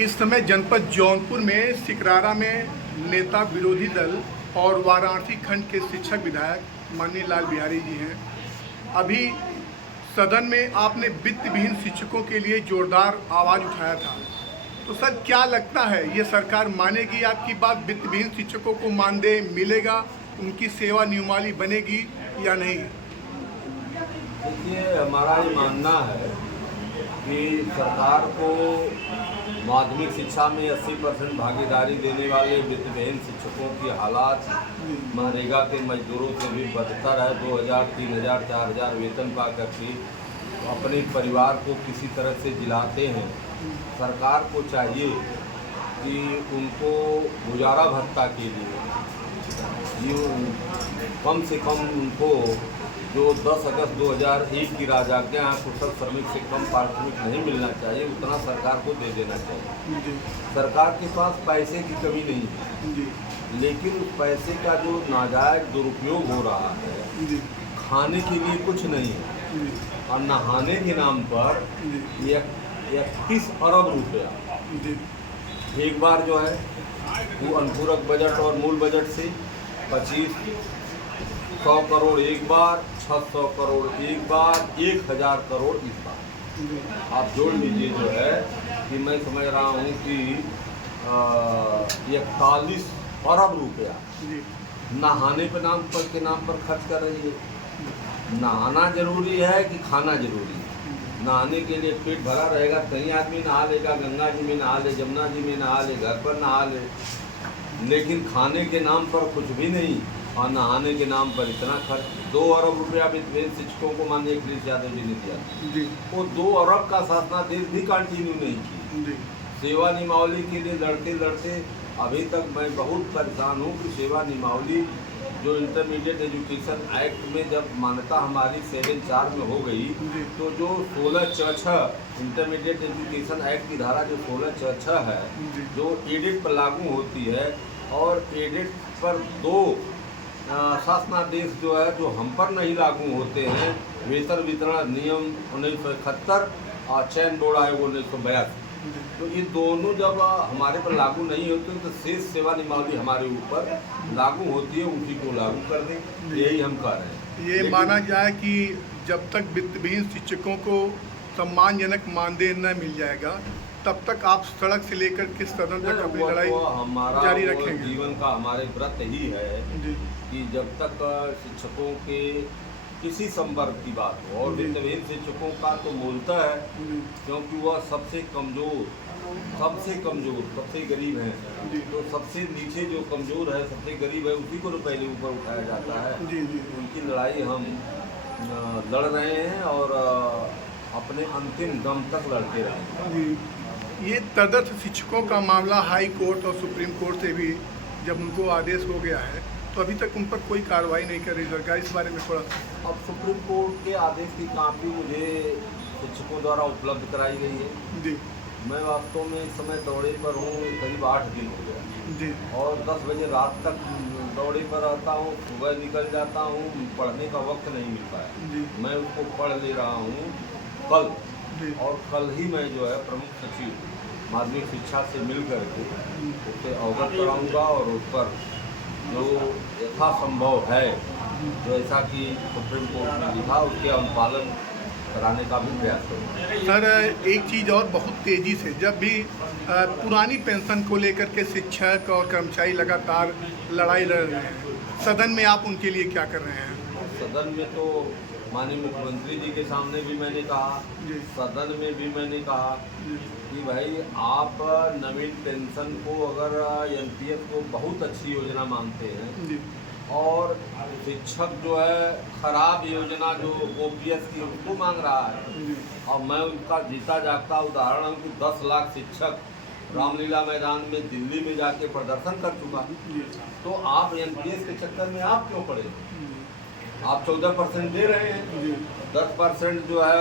इस समय जनपद जौनपुर में सिकरारा में नेता विरोधी दल और वाराणसी खंड के शिक्षक विधायक माननीय लाल बिहारी जी हैं। अभी सदन में आपने वित्त विहीन शिक्षकों के लिए जोरदार आवाज़ उठाया था, तो सर क्या लगता है ये सरकार मानेगी आपकी बात? वित्त विहीन शिक्षकों को मानदेय मिलेगा, उनकी सेवा नियमावली बनेगी या नहीं? देखिए, हमारा ये मानना है कि सरकार को माध्यमिक शिक्षा में 80% भागीदारी देने वाले वित्त विहीन शिक्षकों की हालात मनरेगा के मजदूरों से भी बदतर है। 2000, 3000, 4000 वेतन पा करके अपने परिवार को किसी तरह से जिलाते हैं। सरकार को चाहिए कि उनको गुजारा भत्ता के लिए कम से कम उनको जो 10 अगस्त 2001 की राजाज्ञा है, कुशल श्रमिक से कम पारिश्रमिक नहीं मिलना चाहिए, उतना सरकार को दे देना चाहिए। सरकार के पास पैसे की कमी नहीं है, लेकिन उस पैसे का जो नाजायज दुरुपयोग हो रहा है, खाने के लिए कुछ नहीं है और नहाने के नाम पर 31 अरब रुपया एक बार जो है वो अनुपूरक बजट और मूल बजट से 2500 करोड़ एक बार, 600 करोड़ एक बार, 1000 करोड़ इस बार। आप जोड़ लीजिए जो है कि मैं समझ रहा हूँ कि 41 अरब रुपया नहाने के नाम पर खर्च कर रही है। नहाना जरूरी है कि खाना जरूरी है? नहाने के लिए पेट भरा रहेगा, कहीं आदमी नहा लेगा, गंगा जी में नहा ले, जमुना जी में नहा ले, घर पर नहा ले, लेकिन खाने के नाम पर कुछ भी नहीं और नहाने के नाम पर इतना खर्च। 2 अरब रुपया वित्त विहीन शिक्षकों को माननीय अखिलेश यादव जी ने दिया। वो 2 अरब का शासनादेश भी कंटिन्यू नहीं की। सेवा नियमावली के लिए लड़ते लड़ते अभी तक मैं बहुत परेशान हूँ कि सेवा नियमावली जो इंटरमीडिएट एजुकेशन एक्ट में जब मान्यता हमारी 7(4) में हो गई, तो जो 16(6) इंटरमीडिएट एजुकेशन एक्ट की धारा जो 16(6) है, जो एडिट पर लागू होती है और एडिट पर 2 शासनादेश जो है जो हम पर नहीं लागू होते हैं, वेतन वितरण नियम 1971 और चयन बोर्ड आयोग 1982, तो ये दोनों जब हमारे पर लागू नहीं होते तो शेष सेवा नियमावली हमारे ऊपर लागू होती है, उसी को लागू कर दें, यही हम कर रहे हैं। ये माना जाए कि जब तक वित्त विहीन शिक्षकों को सम्मानजनक मानदेय न मिल जाएगा, तब तक आप सड़क से लेकर किस सदन तक अपनी लड़ाई जारी रखेंगे? जीवन का हमारे व्रत ही है कि जब तक शिक्षकों के किसी संवर्ग की बात हो, और वित्त विहीन शिक्षकों का तो बोलता है क्योंकि वह सबसे कमज़ोर, सबसे गरीब हैं, तो सबसे नीचे जो कमज़ोर है, सबसे गरीब है, उसी को तो पहले ऊपर उठाया जाता है। उनकी लड़ाई हम लड़ रहे हैं और अपने अंतिम दम तक लड़ते रहेंगे। ये तदर्थ शिक्षकों का मामला हाई कोर्ट और सुप्रीम कोर्ट से भी जब उनको आदेश हो गया है, तो अभी तक उन पर कोई कार्रवाई नहीं कर रही सरकार, इस बारे में थोड़ा सा। अब सुप्रीम कोर्ट के आदेश की कापी मुझे शिक्षकों द्वारा उपलब्ध कराई गई है जी। मैं वास्तव में इस समय दौरे पर हूँ, करीब 8 दिन हो गया जी, और 10 बजे रात तक दौरे पर रहता हूँ, सुबह निकल जाता हूँ, पढ़ने का वक्त नहीं मिल पाया जी। मैं उसको पढ़ ले रहा हूँ कल जी, और कल ही मैं जो है प्रमुख सचिव माध्यमिक शिक्षा से मिल करके उसे अवगत कराऊँगा और उस पर जो यथासंभव है, जैसा कि सुप्रीम कोर्ट ने लिखा, उसके अनुपालन कराने का भी प्रयास करूँगा। सर, एक चीज़ और बहुत तेज़ी से, जब भी पुरानी पेंशन को लेकर के शिक्षक और कर्मचारी लगातार लड़ाई लड़ रहे हैं, सदन में आप उनके लिए क्या कर रहे हैं? सदन में तो माननीय मुख्यमंत्री जी के सामने भी मैंने कहा, सदन में भी मैंने कहा कि भाई आप नवीन पेंशन को अगर एनपीएस को बहुत अच्छी योजना मानते हैं और शिक्षक जो है खराब योजना जो ओपीएस की उसको मांग रहा है, और मैं उनका जीता जागता उदाहरण हूँ कि 10 लाख शिक्षक रामलीला मैदान में दिल्ली में जाके प्रदर्शन कर चुका, तो आप एनपीएस के चक्कर में आप क्यों पड़े? आप 14% दे रहे हैं, 10% जो है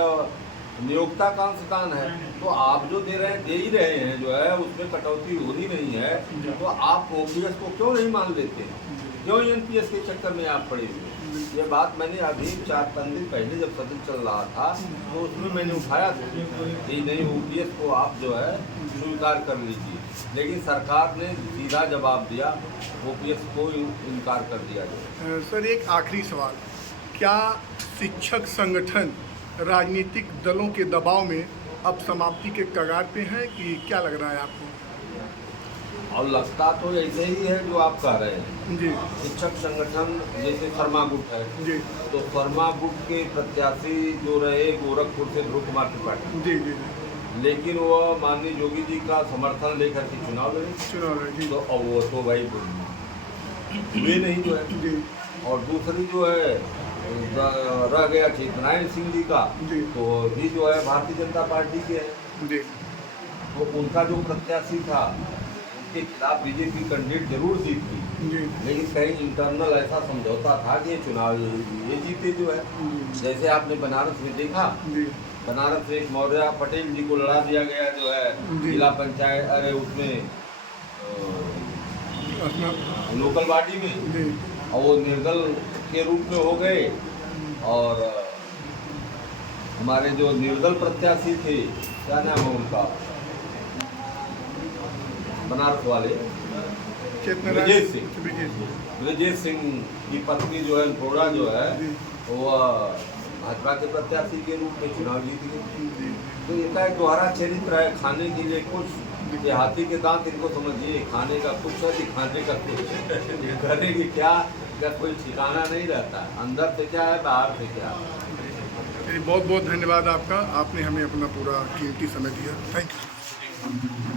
नियोक्ता का अंशदान है, तो आप जो दे ही रहे हैं जो है उसमें कटौती होनी नहीं है, तो आप ओपीएस को क्यों नहीं मान लेते? क्यों एनपीएस के चक्कर में आप पड़े हुए? ये बात मैंने अभी 4-5 दिन पहले जब सदन चल रहा था तो उसमें मैंने उठाया था कि नहीं OPS को आप जो है स्वीकार कर लीजिए, लेकिन सरकार ने सीधा जवाब दिया, OPS को इनकार कर दिया जाए। सर एक आखिरी सवाल, क्या शिक्षक संगठन राजनीतिक दलों के दबाव में अब समाप्ति के कगार पे हैं कि क्या लग रहा है आपको? और लगता तो ऐसे ही है जो आप कह रहे हैं जी शिक्षक संगठन जैसे शर्मा गुट है जी तो शर्मा गुट के प्रत्याशी जो रहे गोरखपुर से ध्रुव कुमार त्रिपाठी, जी जी लेकिन वो माननीय योगी जी का समर्थन लेकर के चुनाव लड़े, चुनाव जी तो अब वो तो भाई वे नहीं जो है। जी और दूसरी जो है रह गया चेतनारायण सिंह जी का, जी। तो भी जो है भारतीय जनता पार्टी के हैं, जी तो उनका जो प्रत्याशी था उसके खिलाफ बीजेपी कैंडिडेट जरूर जीती, जी लेकिन कहीं इंटरनल ऐसा समझौता था कि ये चुनाव ये जीते जो है। जैसे आपने बनारस में देखा, जी बनारस में एक मौर्य पटेल जी को लड़ा दिया गया जो है जी। जिला पंचायत, अरे उसमें अपना लोकल बॉडी में, जी और वो निर्दल के रूप में हो गए। और हमारे जो निर्दल प्रत्याशी थे, क्या नाम है उनका, बनारस वाले ब्रजेश सिंह, ब्रजेश सिंह की पत्नी जो है थोड़ा जो है वो भाजपा के प्रत्याशी के रूप में चुनाव जीत गए। तो इनका एक दोहरा चरित्र है, खाने के लिए कुछ, ये हाथी के दांत इनको समझिए, खाने का कुछ है दिखाने का कुछ, ये करेंगे क्या का कोई ठिकाना नहीं रहता, अंदर से क्या है बाहर से क्या है। बहुत बहुत धन्यवाद आपका, आपने हमें अपना पूरा कीमती समय दिया। Thank you.